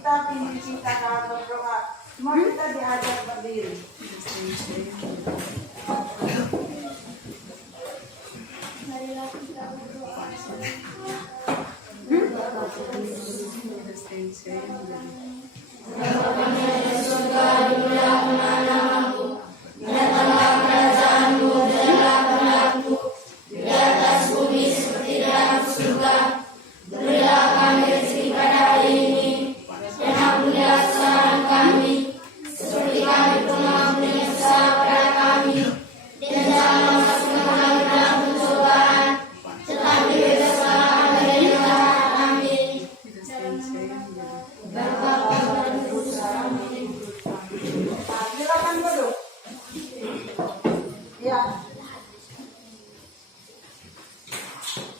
Kita pilih kita kalau berdoa. Semua kita diajar berdiri. Marilah kita berdoa.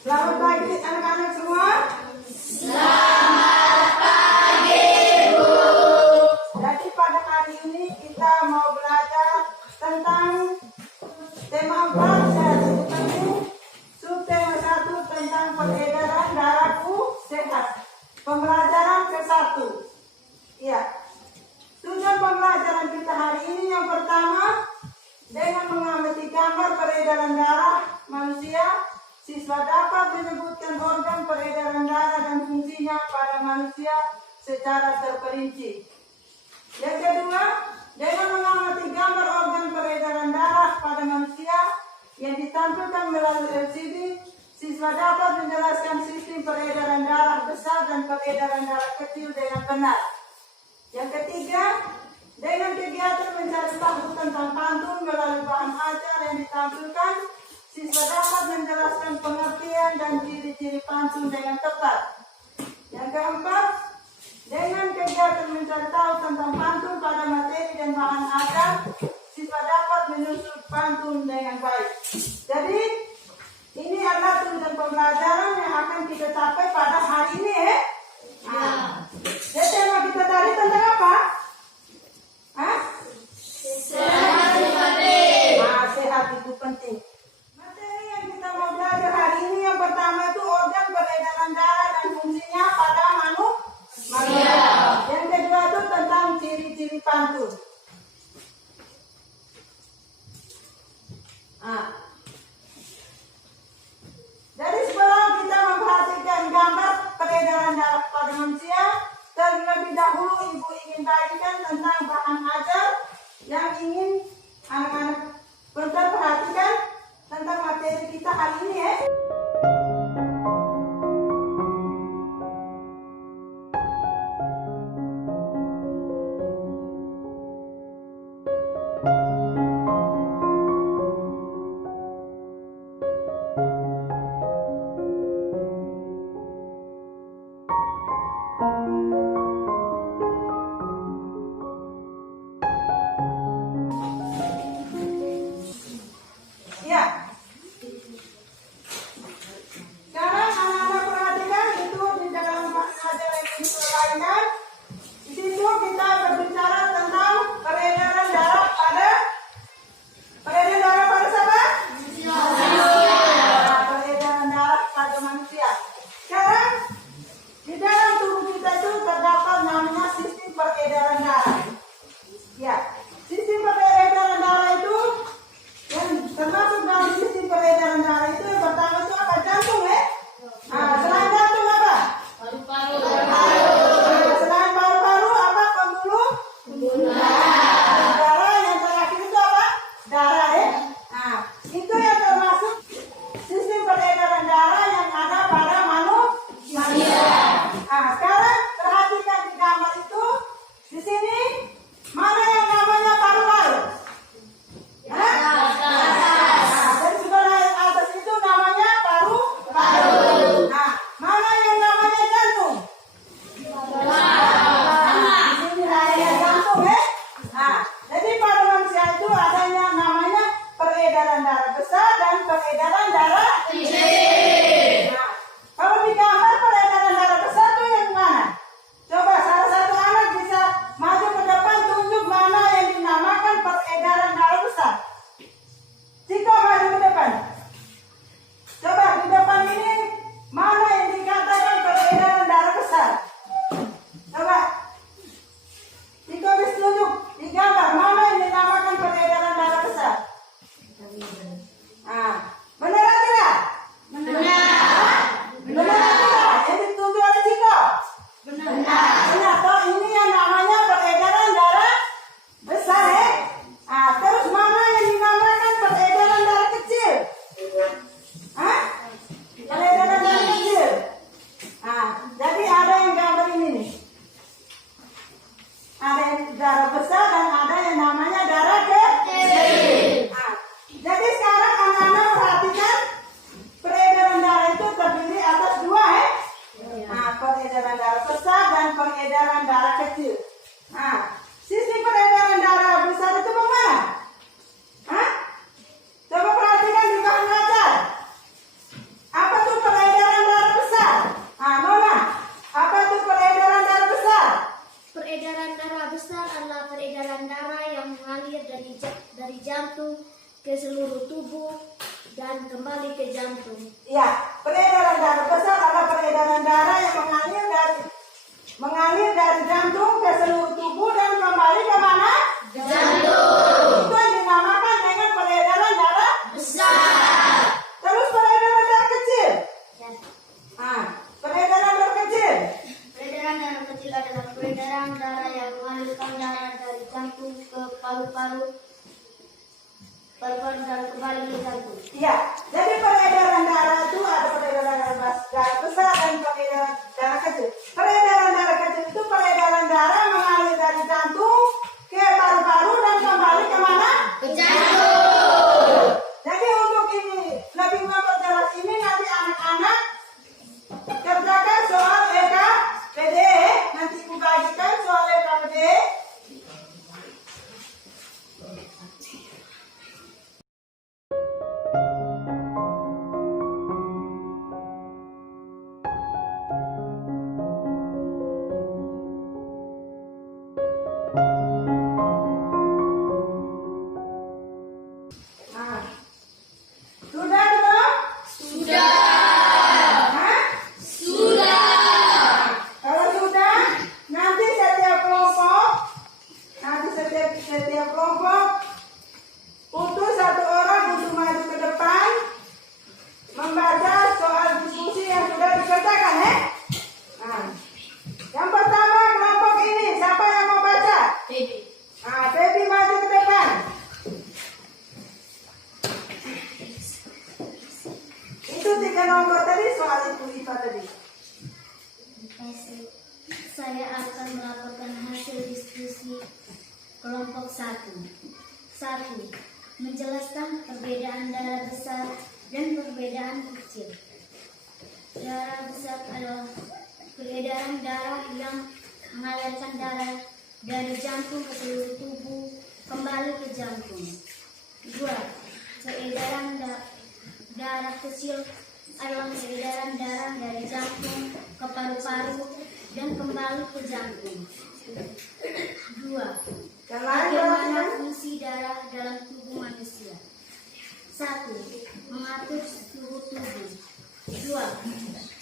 Selamat pagi anak-anak semua. Selamat pagi, Bu. Jadi pada hari ini kita mau belajar tentang tema 4 saya sebutkan ini. Subtema 1 tentang peredaran darahku sehat. Pembelajaran ke-1. Ya. Tujuan pembelajaran kita hari ini yang pertama dengan mengamati gambar peredaran darah manusia. Siswa dapat menyebutkan organ peredaran darah dan fungsinya pada manusia secara terperinci. Yang kedua, dengan mengamati gambar organ peredaran darah pada manusia yang ditampilkan melalui LCD, siswa dapat menjelaskan sistem peredaran darah besar dan peredaran darah kecil dengan benar. Yang ketiga, dengan kegiatan mencari tahu tentang pantun melalui bahan ajar yang ditampilkan, siswa dapat menjelaskan pengertian dan ciri-ciri pantun dengan tepat. Yang keempat, dengan kegiatan mencari tahu tentang pantun pada materi dan bahan ajar, siswa dapat menyusun pantun dengan baik. Jadi, ini adalah tujuan pembelajaran yang akan kita capai pada hari ini ya. Jadi tema kita tadi tentang apa? Sehat itu penting. Sehat itu penting. Belajar hari ini yang pertama itu organ peredaran darah dan fungsinya pada manusia. Yang kedua itu tentang ciri-ciri pantun. Jadi sebelum kita memperhatikan gambar peredaran darah pada manusia, terlebih dahulu ibu ingin bagikan tentang bahan ajar yang ingin anak-anak perhatikan tentang materi kita hari ini ya. Sekarang anak-anak perhatikan itu di dalam bahan ajar yang diuraikan. Di situ kita berbicara tentang peredaran darah pada siapa? Peredaran darah pada manusia. Sekarang di dalam tubuh kita itu terdapat namanya sistem peredaran darah. Ya, sistem peredaran darah itu yang termasuk dalam sistem peredaran darah itu yang pertama itu apa? Jantung ya. Selain jantung apa? Paru-paru. Selain paru-paru apa? Pembuluh darah. Yang terakhir itu apa? Darah ya. Itu yang termasuk sistem peredaran darah yang ada mengalir dari jantung ke seluruh tubuh dan kembali ke mana? Jantung. Itu yang dinamakan dengan peredaran darah. Besar. Terus peredaran darah kecil. Ya. Peredaran darah kecil. Peredaran darah kecil adalah peredaran darah yang mengalirkan darah dari jantung ke paru-paru dan kembali ke jantung. Iya. Jadi peredaran darah itu ada peredaran darah besar dan peredaran darah kecil. Peredaran darah kecil itu peredaran darah mengalir dari jantung ke paru-paru dan kembali ke mana? Ke jantung. Jadi untuk ini lebih memperjelas ini nanti anak-anak kerjakan soal EKPD. Nanti ibu bagikan soal EKPD. Nah, sudah belum? Sudah. Hah? Sudah. Kalau sudah, nanti setiap kelompok utus satu orang untuk maju ke depan membaca soal diskusi yang sudah dikerjakan, ya. Nah, yang pertama kelompok ini siapa yang mau baca? Baby. Baby maju ke depan. Itu 3 nomor tadi soal ibu IPA tadi. Saya akan melaporkan hasil diskusi kelompok 1. 1. Menjelaskan perbedaan darah besar dan perbedaan kecil. Darah besar adalah peredaran darah yang mengalirkan darah dari jantung ke seluruh tubuh kembali ke jantung. 2. Peredaran darah kecil adalah peredaran darah dari jantung ke paru-paru dan kembali ke jantung. 2. Yang lain Bagaimana berarti fungsi darah dalam tubuh manusia? 1. Mengatur suhu tubuh. 2.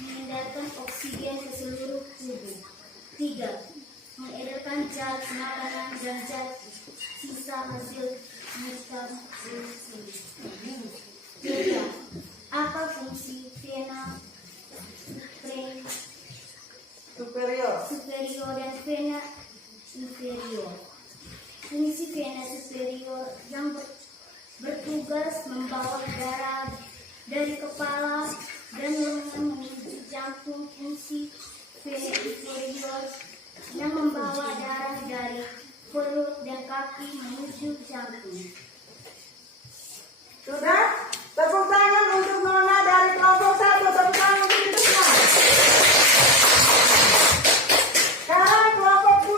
Mengedarkan oksigen ke seluruh tubuh. 3. Mengedarkan zat makanan dan zat sisa hasil metabolisme. 3. Apa fungsi vena superior dan vena inferior? Fungsi vena superior yang bertugas membawa darah dari kepala dan lengan menuju jantung. Fungsi vena inferior yang membawa darah dari perut dan kaki menuju jantung. sudah? Tepuk tangan untuk Nona dari kelompok 1. Tepuk tangan untuk itu semua. Sekarang kelompok 2.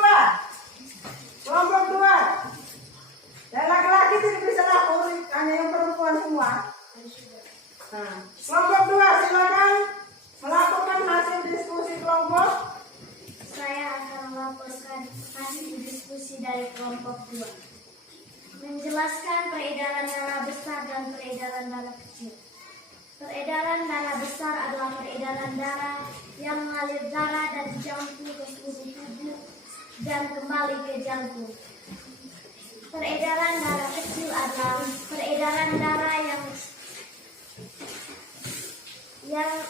Kelompok 2. Dan laki-laki tidak bisa lapor, hanya yang perempuan semua. Nah, kelompok 2 silakan melakukan hasil diskusi kelompok. Saya akan melaporkan hasil diskusi dari kelompok 2. Menjelaskan peredaran darah besar dan peredaran darah kecil. Peredaran darah besar adalah peredaran darah yang mengalir darah dari jantung ke seluruh tubuh dan kembali ke jantung. Peredaran darah kecil adalah peredaran darah yang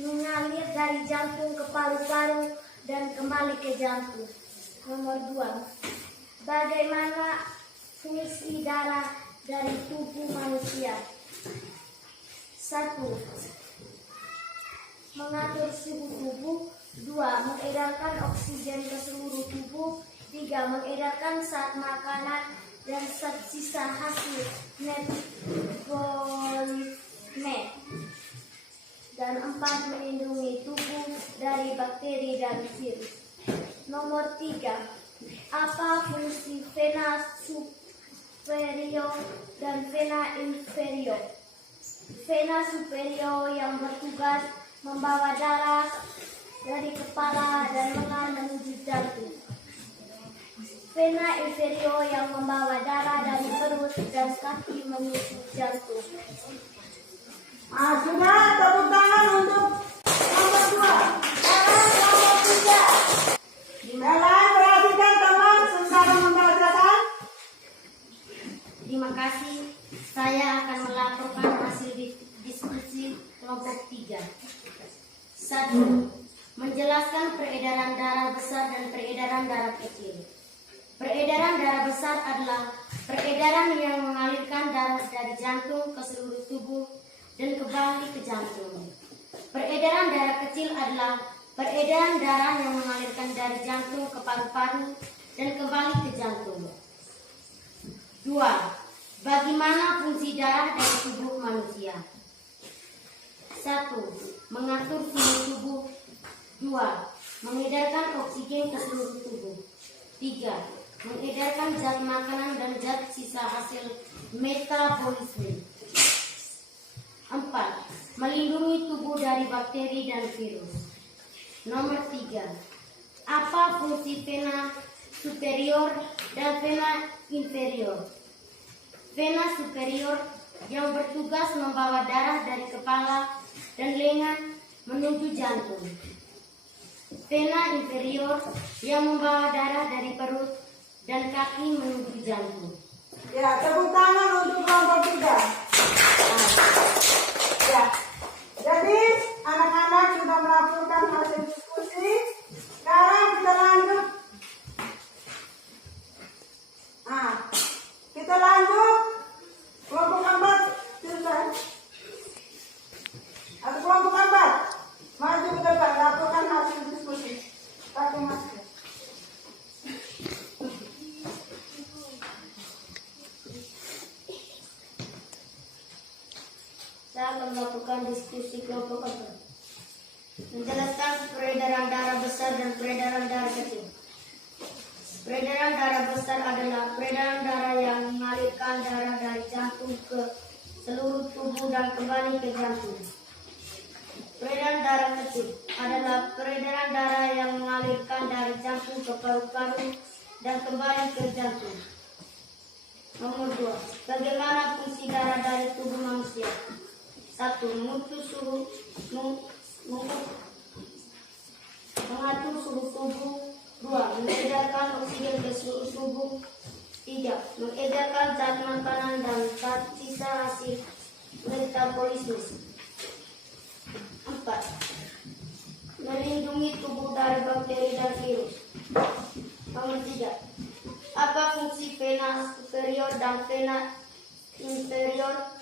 mengalir dari jantung ke paru-paru dan kembali ke jantung. Nomor 2. Bagaimana fungsi darah dari tubuh manusia? 1. Mengatur suhu tubuh. 2. Mengedarkan oksigen ke seluruh tubuh. 3. Mengedarkan zat makanan dan zat sisa hasil metabolisme. Dan 4. Melindungi tubuh dari bakteri dan virus. Nomor 3. Apa fungsi vena superior dan vena inferior? Vena superior yang bertugas membawa darah dari kepala dan lengan menuju jantung. Vena inferior yang membawa darah dari perut dan kaki menuju jantung. Sudah, tepuk tangan untuk kelompok 2. Sekarang kelompok 3. 3. 1. Menjelaskan peredaran darah besar dan peredaran darah kecil. Peredaran darah besar adalah peredaran yang mengalirkan darah dari jantung ke seluruh tubuh dan kembali ke jantung. Peredaran darah kecil adalah peredaran darah yang mengalirkan dari jantung ke paru-paru dan kembali ke jantung. 2. Bagaimana fungsi darah dari tubuh manusia? 1. Mengatur suhu tubuh. 2. Mengedarkan oksigen ke seluruh tubuh. 3. Mengedarkan zat makanan dan zat sisa hasil metabolisme. 4. Melindungi tubuh dari bakteri dan virus. Nomor 3. Apa fungsi vena superior dan vena inferior? Vena superior yang bertugas membawa darah dari kepala dan lengan menuju jantung. Vena inferior yang membawa darah dari perut dan kaki menuju jantung. Ya, tepuk tangan untuk kelompok 3. Ya, jadi anak-anak sudah melaporkan hasil diskusi. Sekarang kita lanjut. Kita lanjut. Kelompok 4 selesai. Atau kelompok 4 maju ke depan, laporkan hasil diskusi. Pakai masker. Saya akan melakukan diskusi kelompok 4. Menjelaskan peredaran darah besar dan peredaran darah kecil. Peredaran darah besar adalah peredaran darah yang mengalirkan darah dari jantung ke seluruh tubuh dan kembali ke jantung. Peredaran darah kecil adalah peredaran darah yang mengalirkan dari jantung ke paru-paru dan kembali ke jantung. Nomor 2. Bagaimana fungsi darah dari tubuh manusia? 1. Mengatur suhu tubuh. 2. Mengedarkan oksigen ke seluruh tubuh. 3. Mengedarkan zat makanan dan zat sisa hasil metabolisme. 4. Melindungi tubuh dari bakteri dan virus. Nomor 3. Apa fungsi vena superior dan vena inferior?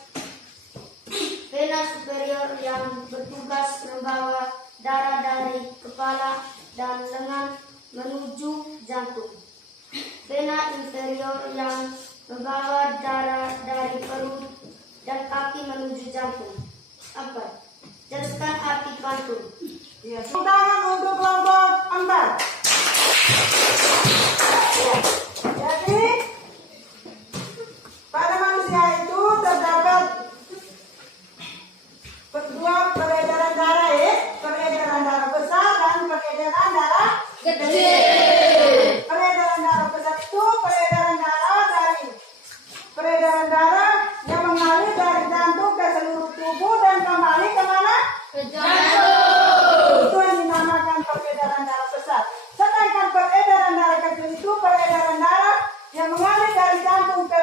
Vena superior yang bertugas membawa darah dari kepala dan lengan menuju jantung. Vena inferior yang membawa darah dari perut dan kaki menuju jantung. 4. Jelaskan arti pantun. Ya, tepuk tangan untuk kelompok 4. Ya. Jadi pada manusia itu terdapat dua peredaran darah, peredaran darah besar dan peredaran darah kecil. Peredaran darah besar itu peredaran darah yang mengalir dari jantung ke seluruh tubuh dan kembali kemana? Ke jantung. Itu yang dinamakan peredaran darah besar. Sedangkan peredaran darah kecil itu peredaran darah yang mengalir dari jantung ke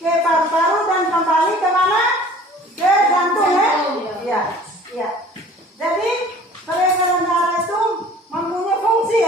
paru-paru dan kembali kemana? Ke jantung, ya. Jadi peredaran darah itu mempunyai fungsi,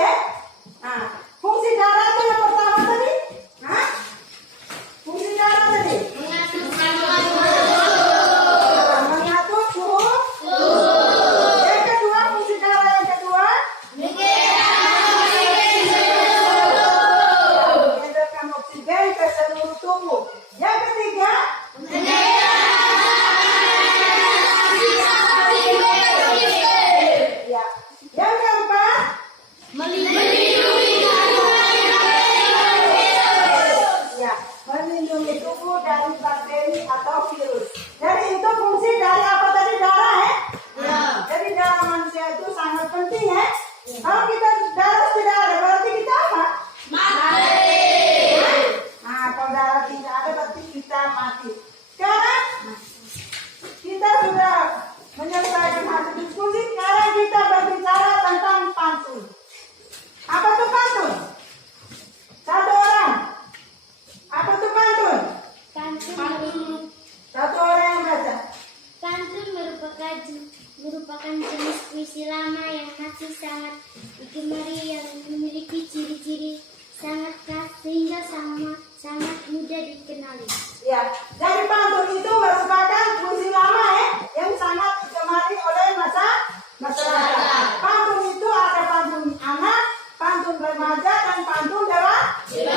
merupakan jenis puisi lama yang masih sangat digemari, yang memiliki ciri-ciri sangat khas sehingga sangat mudah dikenali. Ya, jadi pantun itu merupakan puisi lama yang sangat digemari oleh masyarakat. Pantun itu ada pantun anak, pantun remaja, dan pantun dewasa.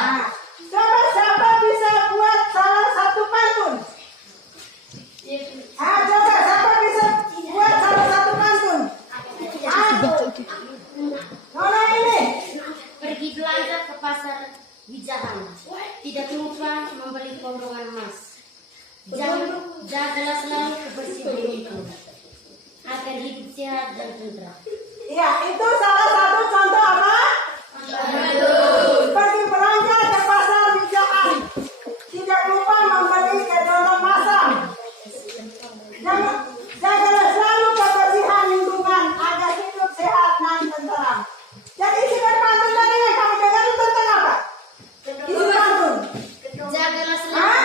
Nah, coba siapa bisa buat salah satu pantun? Coba siapa bisa buat salah satu pantun? Nona ini. Pergi belanja ke pasar Wijahan, tidak lupa membeli kondongan emas. Jagalah selalu kebersihan itu agar hidup sehat dan tentram. Iya, itu salah satu contoh apa? Pergi belanja ke pasar Wijahan, tidak lupa membeli kondongan masam. Jagalah selalu kebersihan lingkungan agar hidup sehat dan tentram. Jadi isi pantun tadi yang kamu dengar itu tentang apa? Isi pantun. Jagalah selalu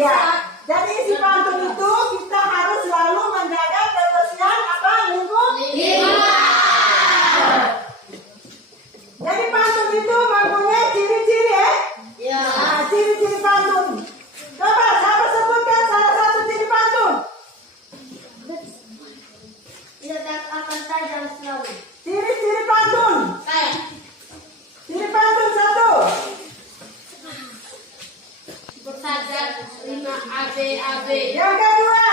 Iya. Jadi isi pantun itu kita harus selalu menjaga kebersihan apa lingkungan. Jadi pantun itu mempunyai ciri-ciri Ya. Nah, ciri-ciri pantun. Coba siapa sebutkan salah satu ciri pantun? Tidak akan tajam selalu. Ciri-ciri pantun. Kayak Ciri pantun satu. bersajar 5 AB. Yang kedua.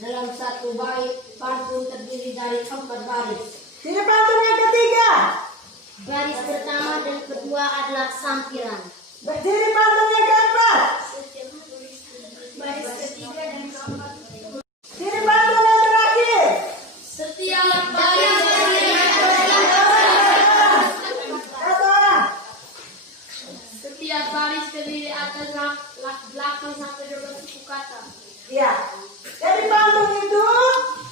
Dalam satu bait pantun terdiri dari 4 baris. Ciri pantun yang ketiga. Baris pertama dan kedua adalah sampiran. Ciri pantun yang keempat. Baris ketiga dan keempat. Ciri pantun yang terakhir. Setiap baris Satu orang. setiap baris terdiri atas 8 sampai 12 suku kata. Iya. Jadi pantun itu,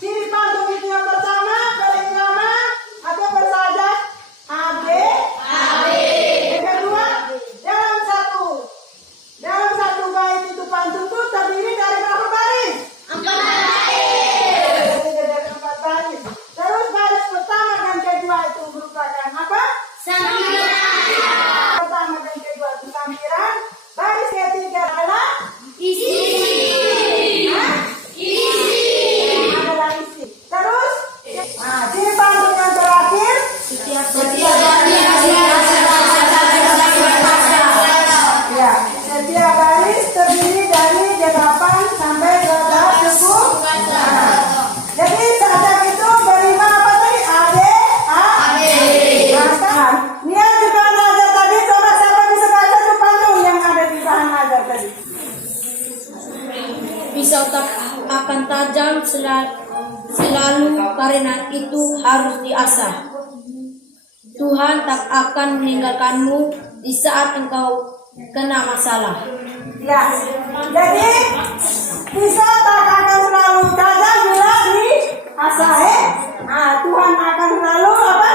ciri pantun itu yang pertama, berirama atau bersajar AB. Yang kedua, dalam satu bait itu pantun itu terdiri dari berapa baris? 4 baris. Terdiri dari 4 baris. Terus baris pertama dan kedua itu merupakan apa? Sampiran. Pertama dan kedua itu sampiran. Baris ketiga adalah Isi. adalah isi. Terus, ciri pantun yang terakhir. Ya, setiap baris terdiri dari 8 sampai 12 suku. Jadi sajak itu berima apa tadi? AB. Nah, lihat di bahan ajar tadi. Coba siapa bisa baca tuh pantun yang ada di bahan ajar tadi? Pisau tak akan tajam selalu karena itu harus diasah. Tuhan tak akan meninggalkanmu di saat engkau kena masalah. Ya, jadi pisau tak akan selalu tajam bila diasah. Tuhan akan selalu apa?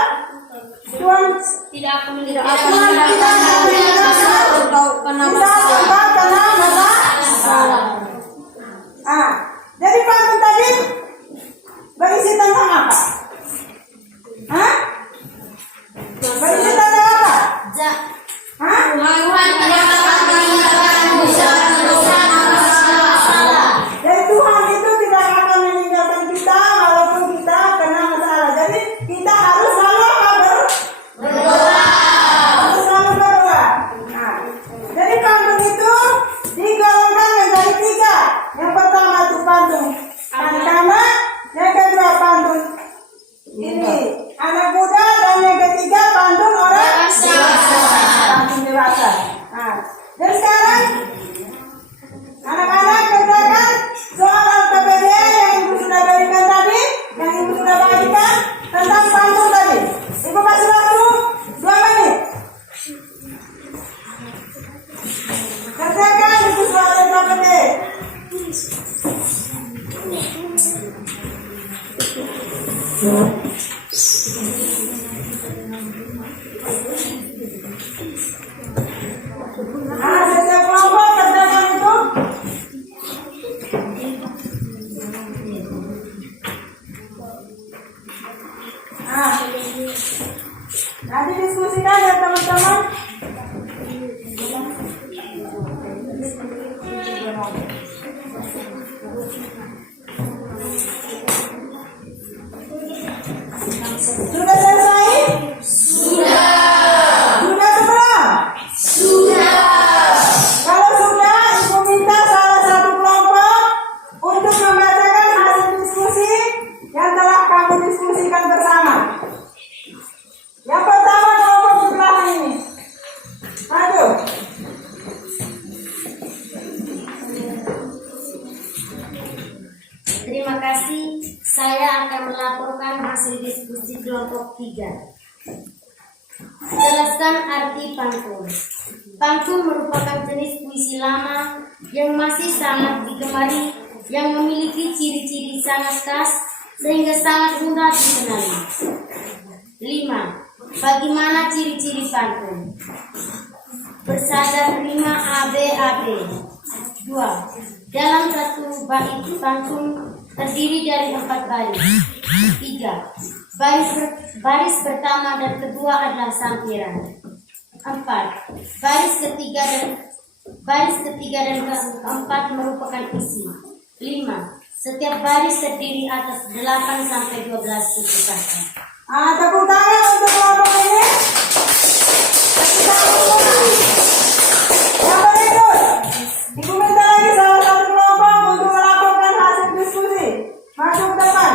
Tuhan Tidak akan tidak akan meninggalkan saat engkau kena di saat masalah. engkau kena masalah. Jadi pantun tadi berisi tentang apa? Berisi tentang apa? Tuhan tidak akan meninggalkanmu di saat engkau kena masalah. Jadi Tuhan itu tidak akan meninggalkan kita walaupun kita kena masalah. Jadi kita harus selalu apa? Berdoa. Harus selalu berdoa. Jadi pantun itu digolongkan menjadi 3. Yang pertama itu pantun anak-anak, yang kedua pantun ini anak muda, dan yang ketiga pantun orang pantun dewasa. Dan sekarang anak-anak kerjakan soal LPPD yang ibu sudah berikan tadi, yang ibu sudah bagikan tentang pantun tadi. Ibu kasih waktu 2 menit. Kerjakan itu soal LPPD. Setiap kelompok kerjakan itu. Nanti diskusikan ya teman-teman. Sudah selesai? Sudah atau belum? Kalau sudah, ibu minta salah satu kelompok untuk membacakan hasil diskusi yang telah kamu diskusikan bersama. Yang pertama kelompok sebelah ini. Maju. Terima kasih. Saya akan melaporkan hasil diskusi kelompok 3. Jelaskan arti pantun. Pantun merupakan jenis puisi lama yang masih sangat digemari, yang memiliki ciri-ciri sangat khas sehingga sangat mudah dikenali. 5. Bagaimana ciri-ciri pantun? Bersadar rima ABAB. 2. Dalam satu bait pantun terdiri dari 4 baris. 3. Baris pertama dan kedua adalah sampiran. 4. Baris ketiga dan keempat merupakan isi. 5. Setiap baris terdiri atas 8 sampai 12 suku kata. Tepuk tangan untuk kelompok ini. Yang berikut, ibu minta lagi salah satu kelompok untuk melaporkan hasil diskusi. Masuk depan.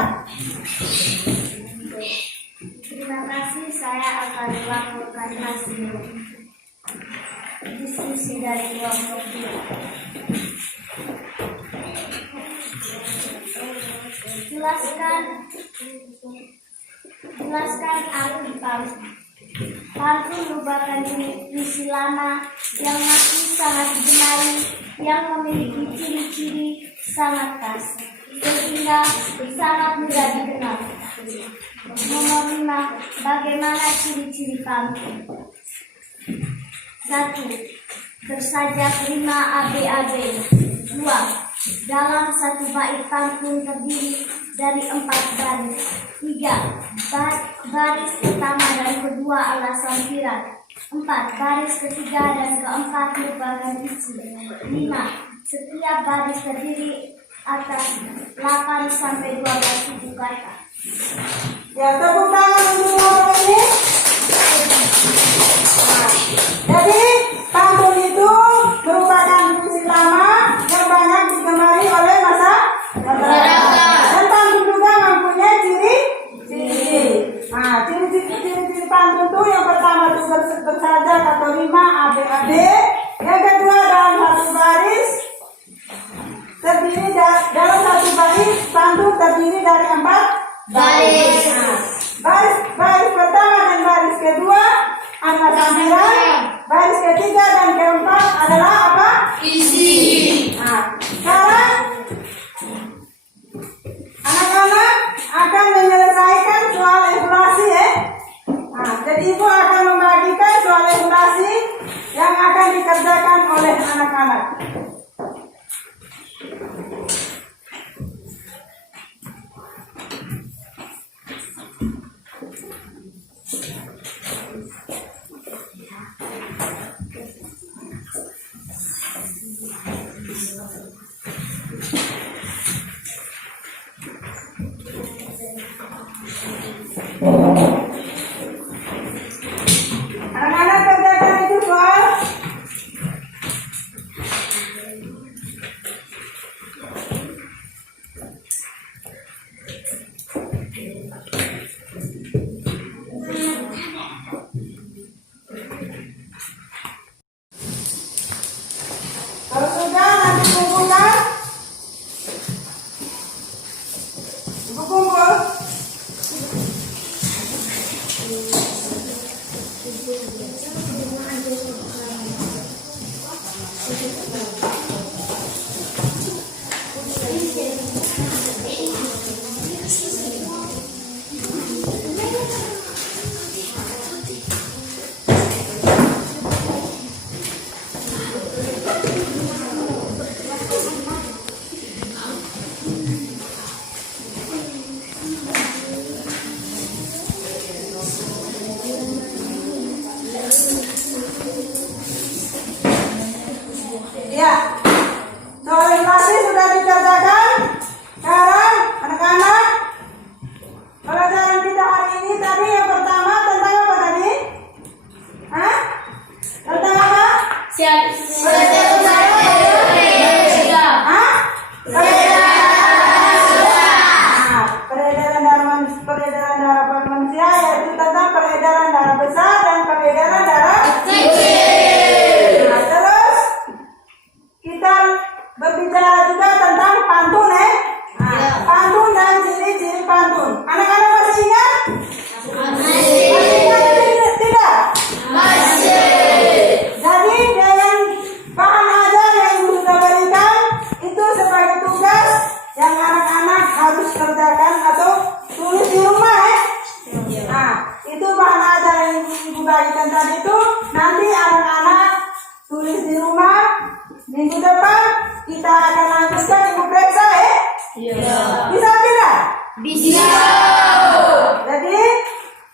Terima kasih, saya akan melaporkan hasil diskusi dari kelompok 2. Jelaskan arti pantun. Pantun merupakan puisi lama yang masih sangat digemari, yang memiliki ciri-ciri sangat khas sehingga sangat mudah dikenal. Nomor 5. Bagaimana ciri-ciri pantun? 1. Bersajak rima ABAB. 2. Dalam satu bait pantun terdiri dari 4 baris. 3. Baris pertama dan kedua adalah sampiran. 4. Baris ketiga dan keempat merupakan isi. 5. Setiap baris terdiri atas 8 sampai 12 suku kata. Ya, tepuk tangan untuk kelompok ini. Jadi, pantun itu merupakan puisi lama yang banyak digemari oleh masyarakat. Dan pantun juga mempunyai ciri-ciri. Ciri-ciri pantun itu yang pertama itu bersajak atau rima ABAB. Yang kedua dalam satu baris terdiri dalam satu baris pantun terdiri dari 4 baris. Baris pertama dan baris kedua adalah sampiran. Baris ketiga dan keempat adalah apa? Isi. Sekarang anak-anak akan menyelesaikan soal evaluasi ya. Jadi ibu akan membagikan soal evaluasi yang akan dikerjakan oleh anak-anak. tugas yang anak-anak harus kerjakan atau tulis di rumah ya. Nah, itu bahan ajar yang ibu bagikan tadi itu nanti anak-anak tulis di rumah. Minggu depan kita akan lanjutkan ibu periksa ya. Bisa tidak? Bisa. Jadi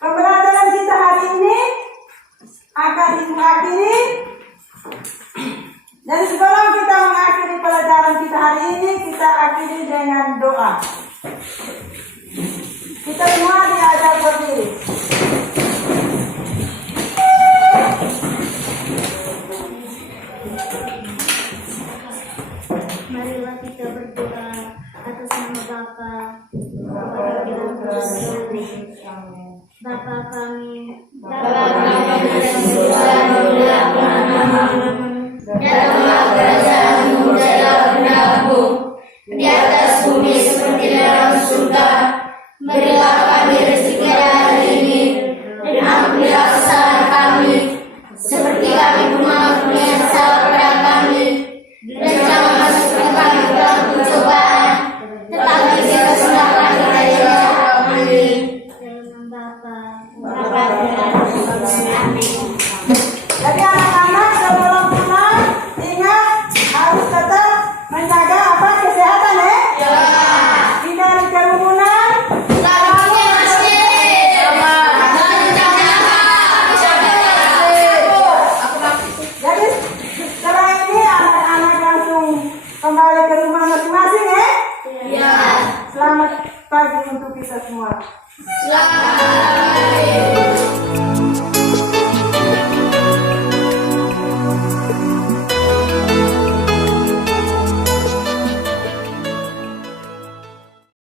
pembelajaran kita hari ini akan ibu akhiri. Dan sebelum kita mengakhiri pelajaran kita hari ini, kita akhiri dengan doa. Kita semua diajak berdiri. Marilah kita berdoa atas nama Bapa, Putra dan Roh Kudus. Bapa kami, yang surga, dimuliakan namamu. Datanglah kerajaanmu, jadilah kehendakmu di atas bumi seperti di dalam surga. Berilah kami rezeki hari ini, dan ampunilah kesalahan kami, seperti kami pun mengampuni yang salah kepada kami. Dan jangan masukkan kami ke dalam pencobaan, tetapi bebaskanlah kami dari yang jahat. Amin. dalam Bapa, Amin. Jadi anak-anak sebelum pulang ingat harus tetap menjaga apa kesehatan ya. Hindari kerumunan. Jadi setelah ini anak-anak langsung kembali ke rumah masing-masing ya. Selamat pagi untuk kita semua. Selamat.